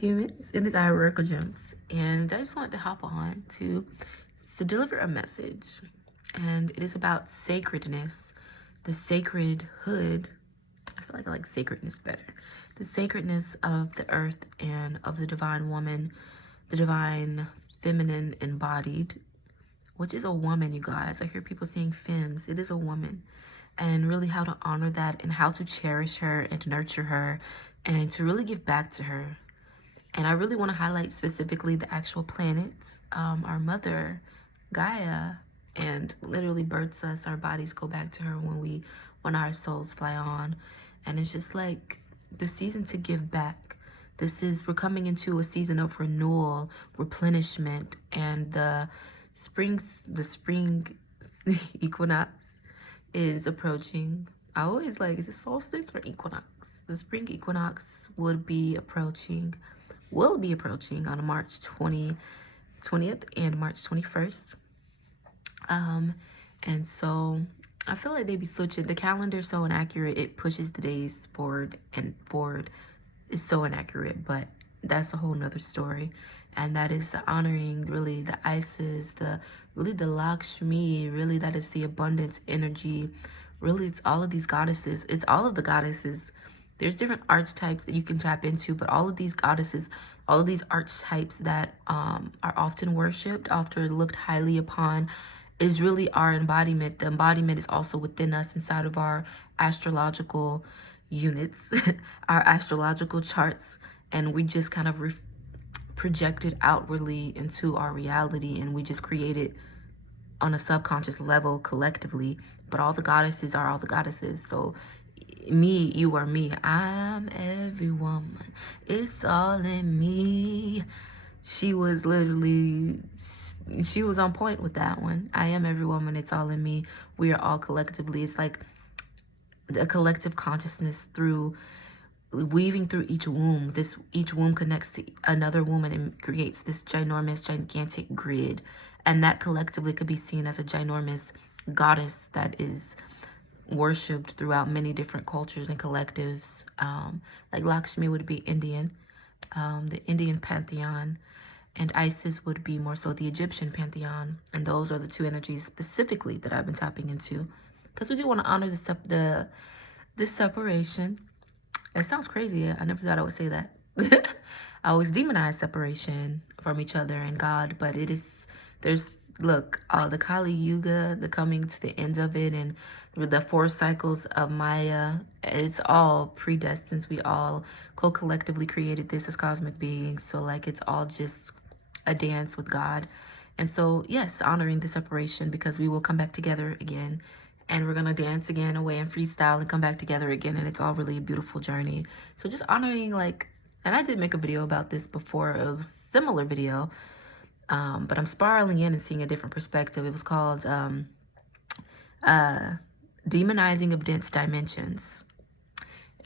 humans, it is our Oracle Gems, and I just wanted to hop on to deliver a message, and it is about sacredness, the sacredhood. I feel like I like sacredness better. The sacredness of the earth and of the divine woman, the divine feminine embodied, which is a woman, you guys. I hear people saying femmes. It is a woman, and really how to honor that and how to cherish her and to nurture her and to really give back to her. And I really want to highlight specifically the actual planets, our mother, Gaia, and literally births us. Our bodies go back to her when our souls fly on. And it's just like the season to give back. We're coming into a season of renewal, replenishment, and the spring equinox is approaching. I always like, is it solstice or equinox? The spring equinox will be approaching on March 20th and March 21st. And so I feel like they be switching. The calendar's so inaccurate, it pushes the days forward, and forward is so inaccurate, but that's a whole nother story. And that is the honoring, really, the Isis, the Lakshmi, really that is the abundance energy. Really, it's all of these goddesses. It's all of the goddesses. There's different archetypes that you can tap into, but all of these goddesses, all of these archetypes that are often worshipped, often looked highly upon, is really our embodiment. The embodiment is also within us, inside of our astrological units, our astrological charts, and we just kind of project it outwardly into our reality, and we just create it on a subconscious level collectively. But all the goddesses are all the goddesses. So me, you are me. I'm every woman. It's all in me. She was literally, she was on point with that one. I am every woman. It's all in me. We are all collectively. It's like a collective consciousness through weaving through each womb. Each womb connects to another woman and creates this ginormous, gigantic grid. And that collectively could be seen as a ginormous goddess that is worshipped throughout many different cultures and collectives. Like Lakshmi would be Indian, the Indian pantheon, and Isis would be more so the Egyptian pantheon. And those are the two energies specifically that I've been tapping into, because we do want to honor this separation. It sounds crazy. I never thought I would say that. I always demonize separation from each other and God, but look, the Kali Yuga, the coming to the end of it, and the 4 cycles of Maya, it's all predestined. We all collectively created this as cosmic beings. So like, it's all just a dance with God. And so, yes, honoring the separation, because we will come back together again, and we're going to dance again away and freestyle and come back together again. And it's all really a beautiful journey. So just honoring, like, and I did make a video about this before, a similar video, but I'm spiraling in and seeing a different perspective. It was called Demonizing of Dense Dimensions.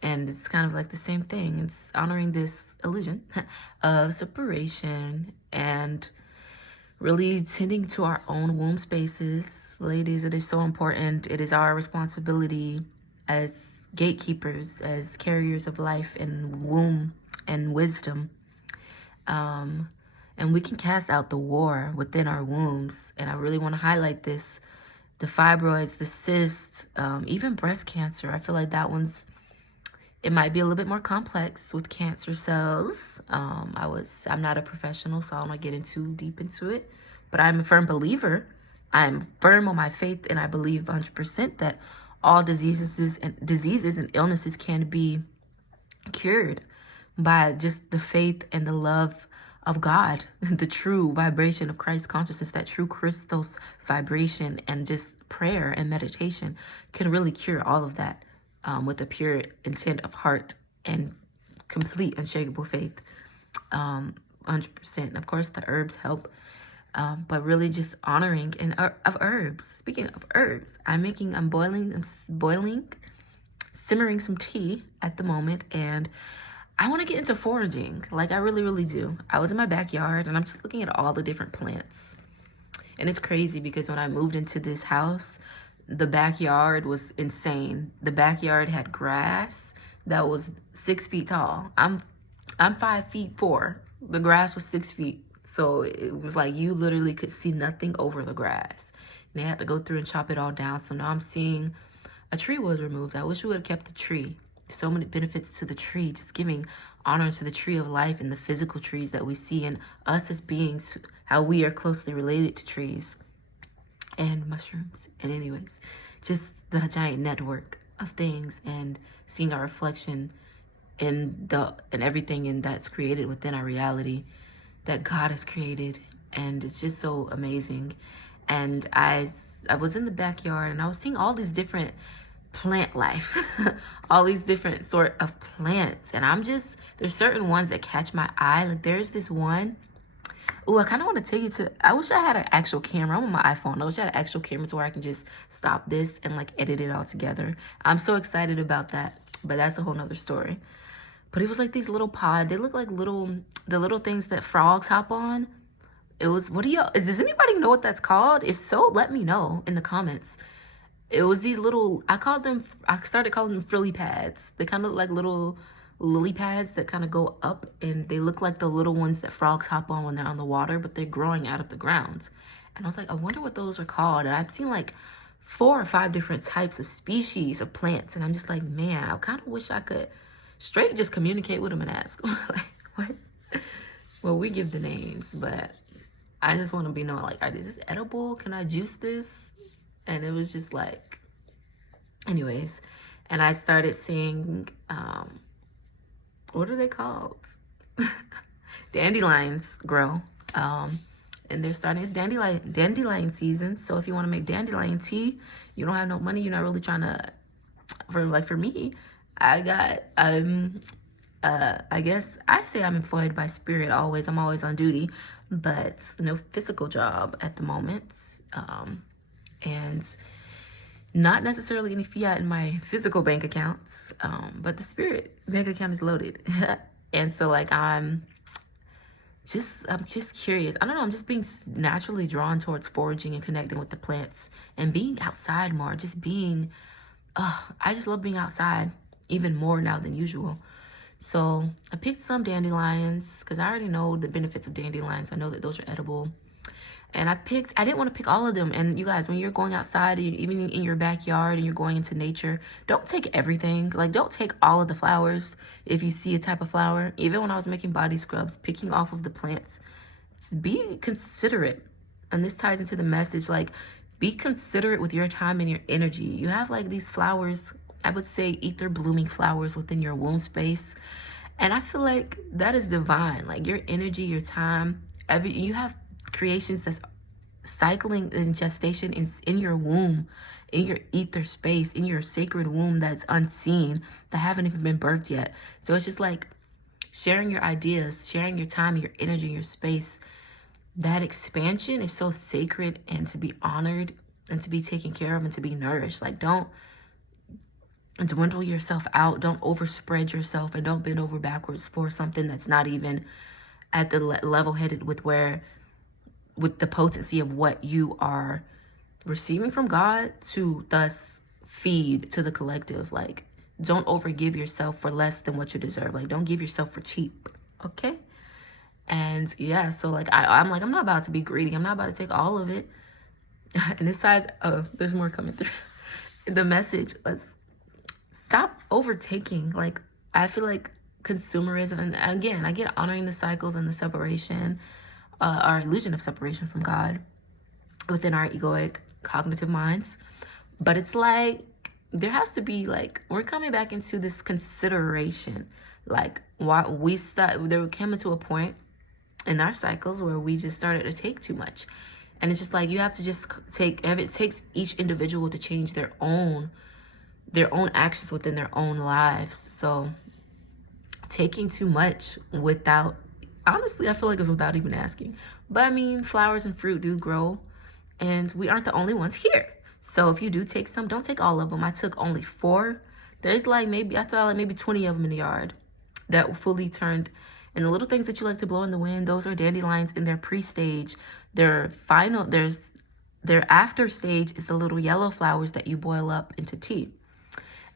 And it's kind of like the same thing. It's honoring this illusion of separation and really tending to our own womb spaces. Ladies, it is so important. It is our responsibility as gatekeepers, as carriers of life and womb and wisdom. And we can cast out the war within our wombs. And I really want to highlight this. The fibroids, the cysts, even breast cancer. I feel like that one's, it might be a little bit more complex with cancer cells. I'm not a professional, so I don't want to get too deep into it. But I'm a firm believer. I'm firm on my faith, and I believe 100% that all diseases and illnesses can be cured by just the faith and the love of God, the true vibration of Christ consciousness, that true Christos vibration, and just prayer and meditation can really cure all of that with a pure intent of heart and complete unshakable faith. 100%. Of course, the herbs help, but really just honoring and of herbs. Speaking of herbs, I'm simmering some tea at the moment, and I want to get into foraging. Like, I really, really do. I was in my backyard, and I'm just looking at all the different plants. And it's crazy because when I moved into this house, the backyard was insane. The backyard had grass that was 6 feet tall. I'm 5'4". The grass was 6 feet. So it was like you literally could see nothing over the grass. And they had to go through and chop it all down. So now I'm seeing a tree was removed. I wish we would have kept the tree. So many benefits to the tree, just giving honor to the tree of life and the physical trees that we see, and us as beings, how we are closely related to trees and mushrooms. And anyways, just the giant network of things, and seeing our reflection in everything and that's created within our reality that God has created. And it's just so amazing. And I was in the backyard and I was seeing all these different plant life, all these different sort of plants, and there's certain ones that catch my eye. Like there's this one. Oh, I kind of want to take you to, I wish I had an actual camera. I'm on my iPhone. I wish I had an actual camera to where I can just stop this and like edit it all together. I'm so excited about that, but that's a whole nother story. But it was like these little pods. They look like the little things that frogs hop on. It was, does anybody know what that's called? If so, let me know in the comments. It was these little, I started calling them frilly pads. They kind of look like little lily pads that kind of go up, and they look like the little ones that frogs hop on when they're on the water, but they're growing out of the ground. And I was like, I wonder what those are called. And I've seen like 4 or 5 different types of species of plants. And I'm just like, man, I kind of wish I could straight just communicate with them and ask them. Like, what? Well, we give the names, but I just want to be knowing, like, is this edible? Can I juice this? And it was just like, anyways. And I started seeing, what are they called? Dandelions grow. And they're starting, it's dandelion season. So if you want to make dandelion tea, you don't have no money, you're not really trying to, for me, I guess I say I'm employed by spirit always. I'm always on duty, but no physical job at the moment. And not necessarily any fiat in my physical bank accounts, but the spirit bank account is loaded. And so like I'm just curious. I don't know, I'm just being naturally drawn towards foraging and connecting with the plants and being outside more, just being, I just love being outside even more now than usual. So I picked some dandelions because I already know the benefits of dandelions. I know that those are edible. And I didn't want to pick all of them. And you guys, when you're going outside, even in your backyard and you're going into nature, don't take everything. Like, don't take all of the flowers if you see a type of flower. Even when I was making body scrubs, picking off of the plants, just be considerate. And this ties into the message, like, be considerate with your time and your energy. You have like these flowers, I would say ether blooming flowers within your womb space. And I feel like that is divine. Like your energy, your time, you have creations that's cycling in gestation in your womb, in your ether space, in your sacred womb that's unseen, that haven't even been birthed yet. So it's just like sharing your ideas, sharing your time, your energy, your space. That expansion is so sacred and to be honored and to be taken care of and to be nourished. Like, don't dwindle yourself out. Don't overspread yourself, and don't bend over backwards for something that's not even at the level-headed with the potency of what you are receiving from God to thus feed to the collective. Like, don't overgive yourself for less than what you deserve. Like, don't give yourself for cheap, okay? And yeah, so like I'm like, I'm not about to be greedy. I'm not about to take all of it. And this side of, there's more coming through. The message was, stop overtaking. Like, I feel like consumerism, and again, I get honoring the cycles and the separation, our illusion of separation from God within our egoic cognitive minds. But it's like, there has to be like, we're coming back into this consideration. Like, there came into a point in our cycles where we just started to take too much. And it's just like, you have to just it takes each individual to change their own actions within their own lives. So taking too much without, honestly, I feel like it's without even asking. But I mean, flowers and fruit do grow, and we aren't the only ones here. So if you do take some, don't take all of them. I took only 4. There's like I saw like maybe 20 of them in the yard that fully turned. And the little things that you like to blow in the wind, those are dandelions in their pre-stage. Their after stage is the little yellow flowers that you boil up into tea.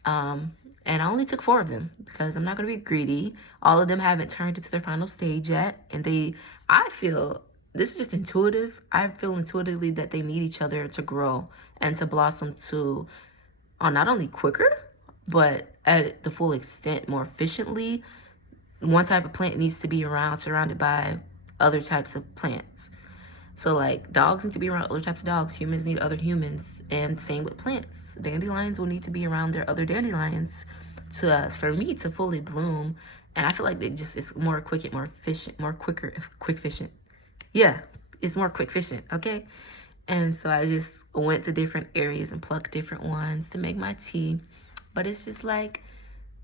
And And I only took 4 of them because I'm not going to be greedy. All of them haven't turned into their final stage yet. And I feel, this is just intuitive. I feel intuitively that they need each other to grow and to blossom to, not only quicker, but at the full extent, more efficiently. One type of plant needs to be surrounded by other types of plants. So like dogs need to be around other types of dogs. Humans need other humans. And same with plants. Dandelions will need to be around their other dandelions for me to fully bloom. And I feel like it's more quick, more efficient, more quicker, efficient. Yeah, it's more quick, efficient, okay? And so I just went to different areas and plucked different ones to make my tea. But it's just like,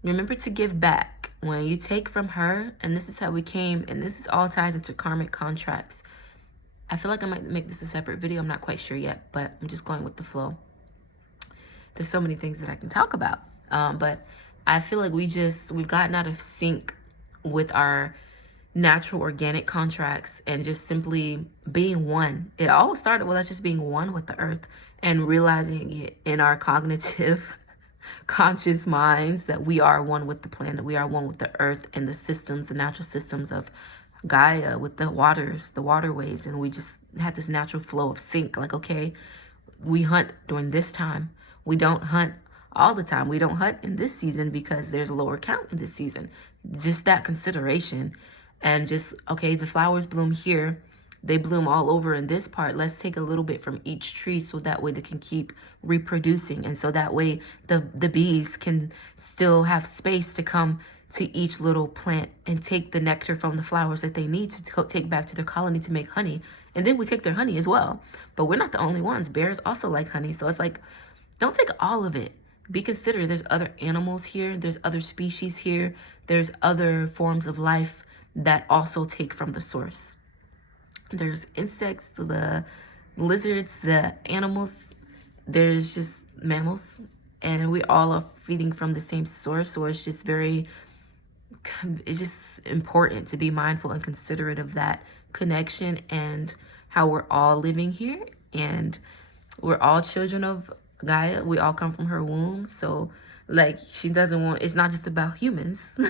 remember to give back. When you take from her, and this is how we came, and this is all ties into karmic contracts. I feel like I might make this a separate video. I'm not quite sure yet, but I'm just going with the flow. There's so many things that I can talk about. But I feel like we've gotten out of sync with our natural organic contracts and just simply being one. It all started with us just being one with the earth and realizing it in our cognitive conscious minds that we are one with the planet, we are one with the earth and the systems, the natural systems of Gaia, with the waters, the waterways. And we just had this natural flow of sync. Like, okay, we hunt during this time. We don't hunt all the time. We don't hunt in this season because there's a lower count in this season. Just that consideration. And just, okay, the flowers bloom here. They bloom all over in this part. Let's take a little bit from each tree so that way they can keep reproducing. And so that way the bees can still have space to come to each little plant and take the nectar from the flowers that they need to take back to their colony to make honey. And then we take their honey as well. But we're not the only ones. Bears also like honey. So it's like, don't take all of it. Be considerate. There's other animals here. There's other species here. There's other forms of life that also take from the source. There's insects, the lizards, the animals. There's just mammals. And we all are feeding from the same source. So it's just important to be mindful and considerate of that connection and how we're all living here. And we're all children of Gaia. We all come from her womb. So like, it's not just about humans.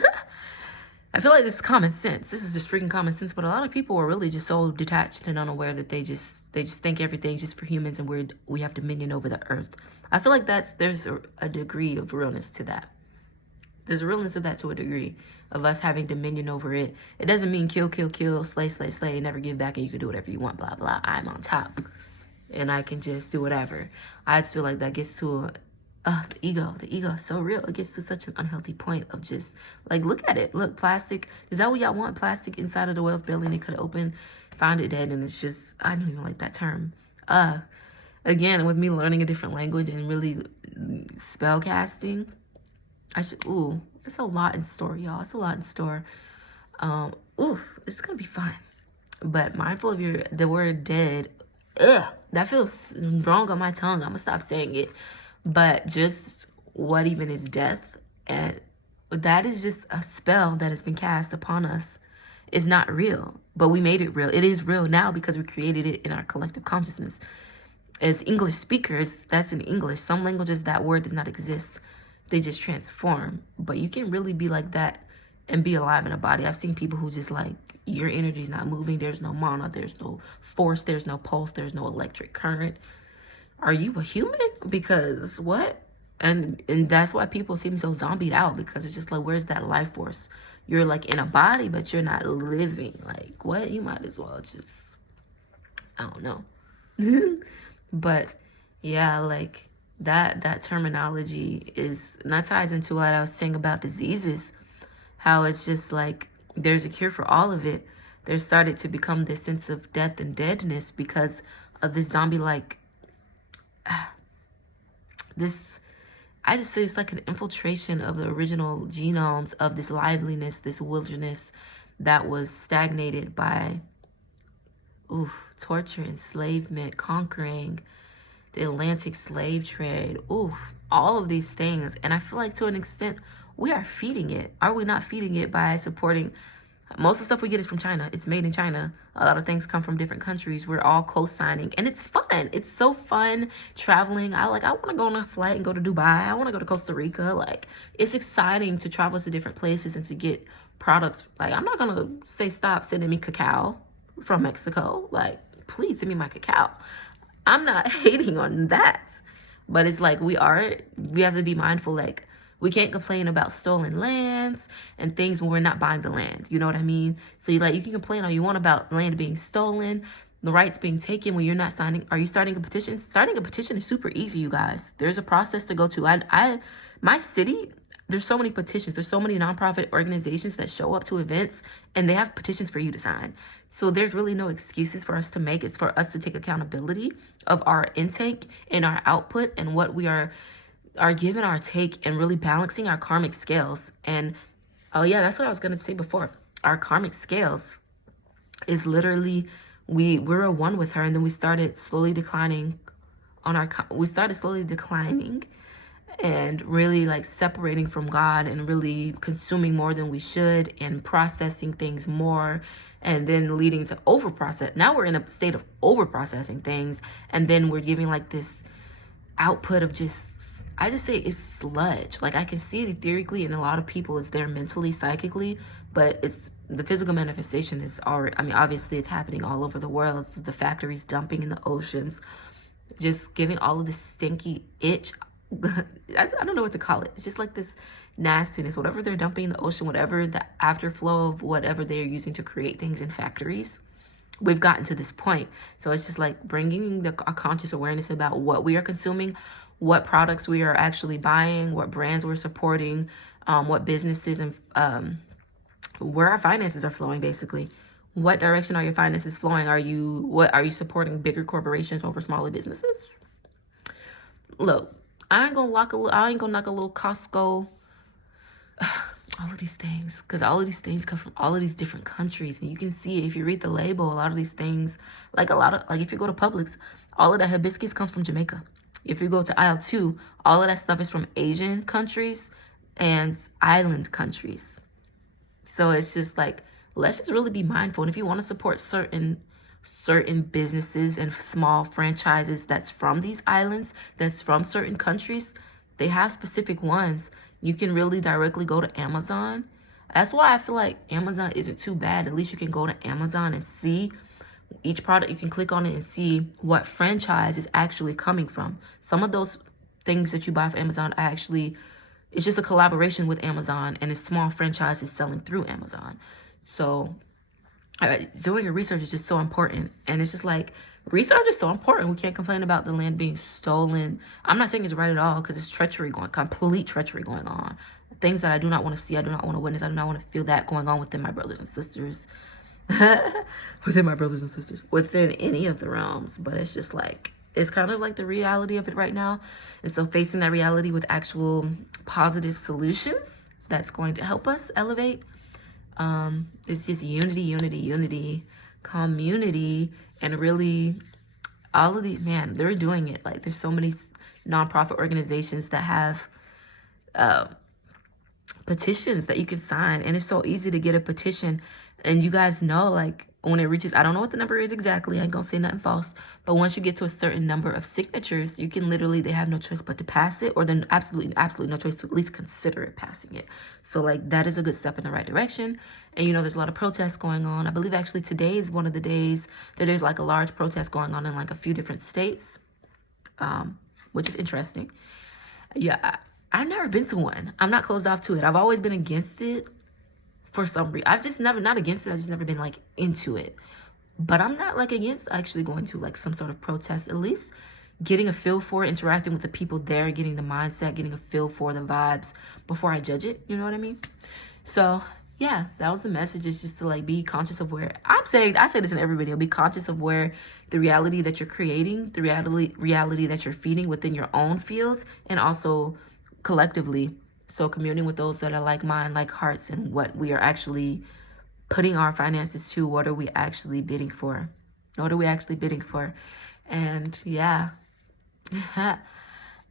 I feel like this is common sense. This is just freaking common sense. But a lot of people are really just so detached and unaware that they just think everything's just for humans and we have dominion over the earth. I feel like there's a degree of realness to that. There's a realness of that to a degree of us having dominion over it. It doesn't mean kill, slay, and never give back and you can do whatever you want, blah, blah. I'm on top and I can just do whatever. I just feel like that gets to the ego is so real. It gets to such an unhealthy point of just like, look at it. Look, plastic. Is that what y'all want? Plastic inside of the whale's belly and it could open, found it dead. And it's just, I don't even like that term. Again, with me learning a different language and really spell casting, it's a lot in store, y'all. It's a lot in store. It's gonna be fun. But mindful of the word dead, that feels wrong on my tongue. I'm gonna stop saying it. But just what even is death? And that is just a spell that has been cast upon us. It's not real, but we made it real. It is real now because we created it in our collective consciousness. As English speakers, that's in English. Some languages, that word does not exist. They just transform. But you can really be like that and be alive in a body. I've seen people who just like, your energy is not moving. There's no mana. There's no force. There's no pulse. There's no electric current. Are you a human? Because what? And that's why people seem so zombied out, because it's just like, where's that life force? You're like in a body, but you're not living. Like, what? You might as well just, I don't know. But yeah, like that terminology and that ties into what I was saying about diseases, how it's just like, there's a cure for all of it. There started to become this sense of death and deadness because of this zombie-like, I just say it's like an infiltration of the original genomes of this liveliness, this wilderness that was stagnated by torture, enslavement, conquering, the Atlantic slave trade, all of these things. And I feel like to an extent, we are feeding it. Are we not feeding it by supporting Most of the stuff we get is from China. It's made in China. A lot of things come from different countries. We're all co-signing, and it's fun. It's so fun traveling. I want to go on a flight and go to Dubai. I want to go to Costa Rica. Like, it's exciting to travel to different places and to get products. Like, I'm not going to say stop sending me cacao from Mexico. Like, please send me my cacao. I'm not hating on that. But it's like we have to be mindful, like, we can't complain about stolen lands and things when we're not buying the land. You know what I mean? So you can complain all you want about land being stolen, the rights being taken when you're not signing. Are you starting a petition? Starting a petition is super easy, you guys. There's a process to go to. My city, there's so many petitions. There's so many nonprofit organizations that show up to events and they have petitions for you to sign. So there's really no excuses for us to make. It's for us to take accountability of our intake and our output and what we are giving our take, and really balancing our karmic scales. And oh yeah, that's what I was going to say before. Our karmic scales is literally, we're a one with her, and then we started slowly declining and really like separating from God and really consuming more than we should and processing things more, and then leading to overprocess. Now we're in a state of overprocessing things, and then we're giving like this output of I just say it's sludge. Like, I can see it etherically, and a lot of people is there mentally, psychically, but it's the physical manifestation is already, I mean, obviously it's happening all over the world. The factories dumping in the oceans, just giving all of this stinky itch. I don't know what to call it. It's just like this nastiness, whatever they're dumping in the ocean, whatever the afterflow of whatever they're using to create things in factories. We've gotten to this point. So it's just like bringing our conscious awareness about what we are consuming, what products we are actually buying, what brands we're supporting, what businesses, and where our finances are flowing, basically. What direction are your finances flowing? Are you supporting bigger corporations over smaller businesses? Look, I ain't gonna knock a little Costco. All of these things, because all of these things come from all of these different countries, and you can see if you read the label, a lot of these things, like if you go to Publix, all of that hibiscus comes from Jamaica. If you go to aisle 2, all of that stuff is from Asian countries and island countries. So it's just like, let's just really be mindful. And if you want to support certain businesses and small franchises that's from these islands, that's from certain countries, they have specific ones. You can really directly go to Amazon. That's why I feel like Amazon isn't too bad. At least you can go to Amazon and see each product. You can click on it and see what franchise is actually coming from. Some of those things that you buy from Amazon, it's just a collaboration with Amazon, and it's small franchises selling through Amazon. So doing your research is just so important. And it's just like, research is so important. We can't complain about the land being stolen. I'm not saying it's right at all, because it's complete treachery going on. Things that I do not want to see, I do not want to witness, I do not want to feel that going on within my brothers and sisters. Within any of the realms. But it's just like, it's kind of like the reality of it right now. And so facing that reality with actual positive solutions, that's going to help us elevate. It's just unity, community, and really all of these, man, they're doing it. Like, there's so many nonprofit organizations that have petitions that you can sign, and it's so easy to get a petition. And you guys know, like, when it reaches, I don't know what the number is exactly, I ain't gonna say nothing false, but once you get to a certain number of signatures, you can literally, they have no choice but to pass it, or then absolutely no choice to at least consider it passing it. So like, that is a good step in the right direction. And there's a lot of protests going on. I believe actually today is one of the days that there's like a large protest going on in like a few different states, which is interesting. Yeah, I've never been to one. I'm not closed off to it. I've always been against it for some reason. I've just not against it. I've just never been like into it. But I'm not like against actually going to like some sort of protest, at least getting a feel for it, interacting with the people there, getting the mindset, getting a feel for the vibes before I judge it. You know what I mean? So yeah, that was the message, is just to like be conscious of where I say this in every video, be conscious of where the reality that you're creating, the reality that you're feeding within your own fields, and also collectively. So communing with those that are like mind, like hearts, and what we are actually putting our finances to. What are we actually bidding for? And yeah.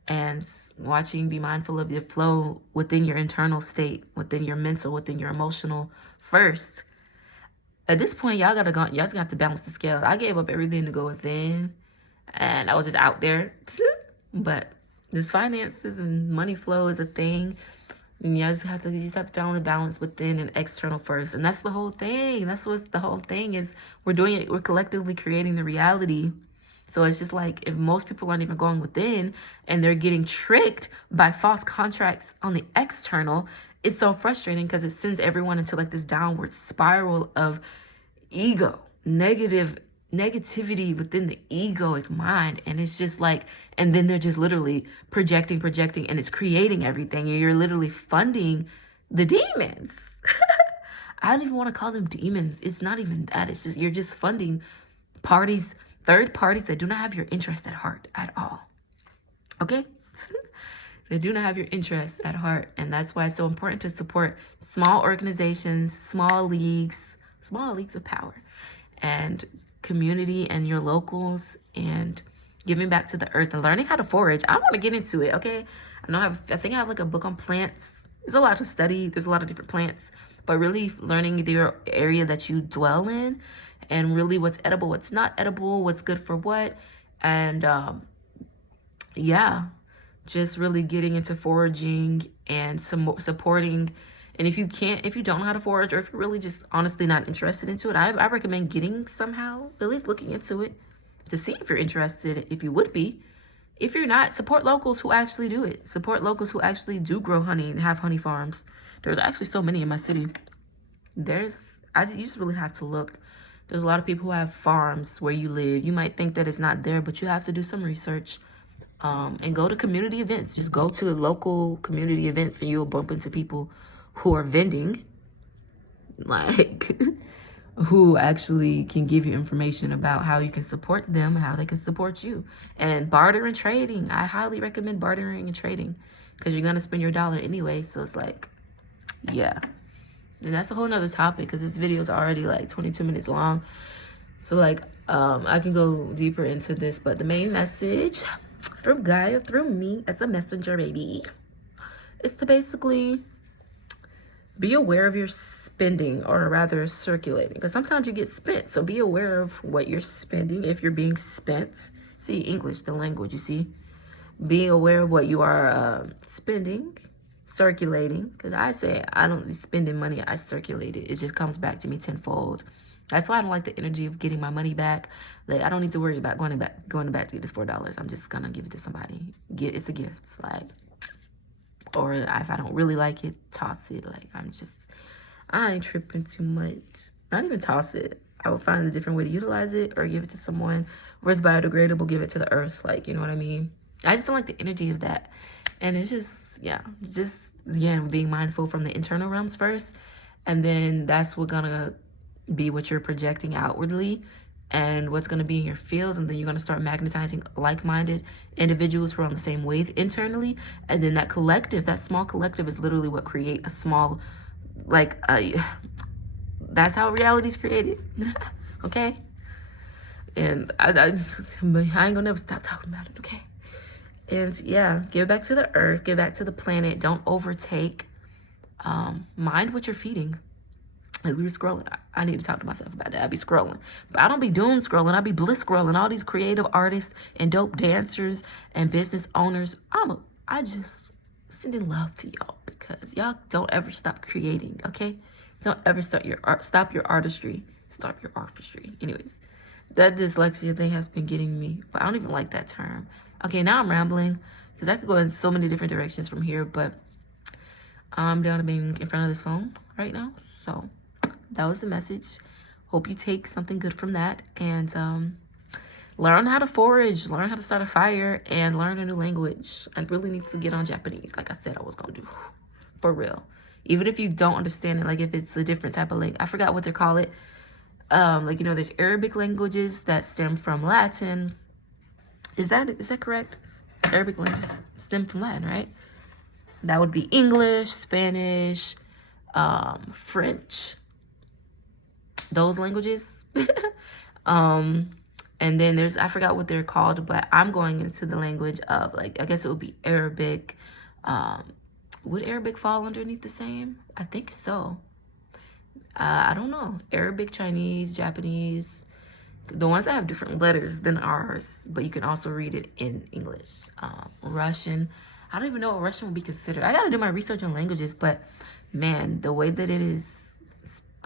And watching, be mindful of your flow within your internal state, within your mental, within your emotional first. At this point, y'all just got to balance the scale. I gave up everything to go within, and I was just out there. But this finances and money flow is a thing. And you just have to find the balance within and external first. And that's the whole thing. That's what the whole thing is. We're doing it. We're collectively creating the reality. So it's just like, if most people aren't even going within and they're getting tricked by false contracts on the external, it's so frustrating because it sends everyone into like this downward spiral of ego, negativity within the egoic mind. And it's just like, and then they're just literally projecting, and it's creating everything. And you're literally funding the demons. I don't even want to call them demons. It's not even that. It's just, you're just funding parties, third parties that do not have your interest at heart at all. Okay? They do not have your interests at heart. And that's why it's so important to support small organizations, small leagues of power, and community and your locals, and giving back to the earth and learning how to forage. I want to get into it, okay? I think I have like a book on plants. There's a lot to study. There's a lot of different plants, but really learning your area that you dwell in, and really what's edible, what's not edible, what's good for what. And yeah, just really getting into foraging and supporting. And if you don't know how to forage, or if you're really just honestly not interested into it, I recommend getting somehow, at least looking into it to see if you're interested, if you would be. If you're not, support locals who actually do it. Support locals who actually do grow honey and have honey farms. There's actually so many in my city. You just really have to look. There's a lot of people who have farms where you live. You might think that it's not there, but you have to do some research. And go to community events. Just go to the local community events, and you'll bump into people who are vending, like, who actually can give you information about how you can support them, how they can support you. And barter and trading. I highly recommend bartering and trading, because you're going to spend your dollar anyway. So it's like, yeah. And that's a whole nother topic, because this video is already like 22 minutes long. So like, I can go deeper into this, but the main message from Gaia through me as a messenger, baby, is to basically be aware of your spending, or rather circulating, because sometimes you get spent. So be aware of what you're spending if you're being spent. See, English, the language, you see. Being aware of what you are spending, circulating, because I say I don't be spending money, I circulate it. It just comes back to me tenfold. That's why I don't like the energy of getting my money back. Like, I don't need to worry about going back to get this $4. I'm just gonna give it to somebody. It's a gift, like. Or if I don't really like it, toss it. Like, I ain't tripping too much. Not even toss it. I would find a different way to utilize it, or give it to someone where it's biodegradable, give it to the earth. Like, you know what I mean? I just don't like the energy of that. And it's just, yeah, being mindful from the internal realms first. And then that's what's gonna be what you're projecting outwardly, and what's going to be in your fields. And then you're going to start magnetizing like-minded individuals who are on the same wave internally. And then that collective, that small collective, is literally what create a small, like, that's how reality is created. Okay? And I ain't gonna never stop talking about it, okay? And yeah, give back to the earth, give back to the planet. Don't overtake. Mind what you're feeding. As we were scrolling, I need to talk to myself about that. I be scrolling, but I don't be doom scrolling. I be bliss scrolling. All these creative artists and dope dancers and business owners. I just sending love to y'all, because y'all don't ever stop creating. Okay, don't ever stop your artistry. Stop your artistry. Anyways, that dyslexia thing has been getting me, but I don't even like that term. Okay, now I'm rambling, because I could go in so many different directions from here, but I'm down to being in front of this phone right now, so. That was the message. Hope you take something good from that, and learn how to forage, learn how to start a fire, and learn a new language. I really need to get on Japanese, like I said I was gonna do, for real. Even if you don't understand it, like if it's a different type of language, I forgot what they call it. Like, you know, there's Arabic languages that stem from Latin. Is that correct? Arabic languages stem from Latin, right? That would be English, Spanish, French. Those languages. And then there's, I forgot what they're called, but I'm going into the language of, like, I guess it would be Arabic. Would Arabic fall underneath the same? I think so. I don't know, Arabic, Chinese, Japanese, the ones that have different letters than ours, but you can also read it in English. Russian, I don't even know what Russian would be considered. I gotta do my research on languages, but man, the way that it is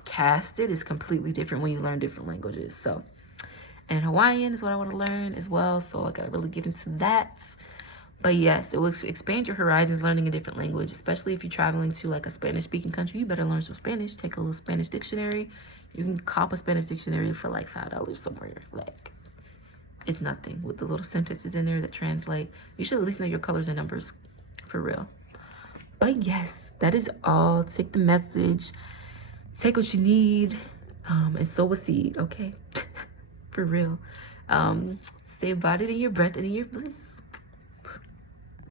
casted is completely different when you learn different languages. So, and Hawaiian is what I want to learn as well, so I gotta really get into that. But yes, it will expand your horizons learning a different language, especially if you're traveling to like a Spanish-speaking country. You better learn some Spanish. Take a little Spanish dictionary. You can cop a Spanish dictionary for like $5 somewhere. Like, it's nothing with the little sentences in there that translate. You should at least know your colors and numbers, for real. But yes, that is all. Take the message, take what you need, and sow a seed, okay? For real. Stay embodied in your breath and in your bliss.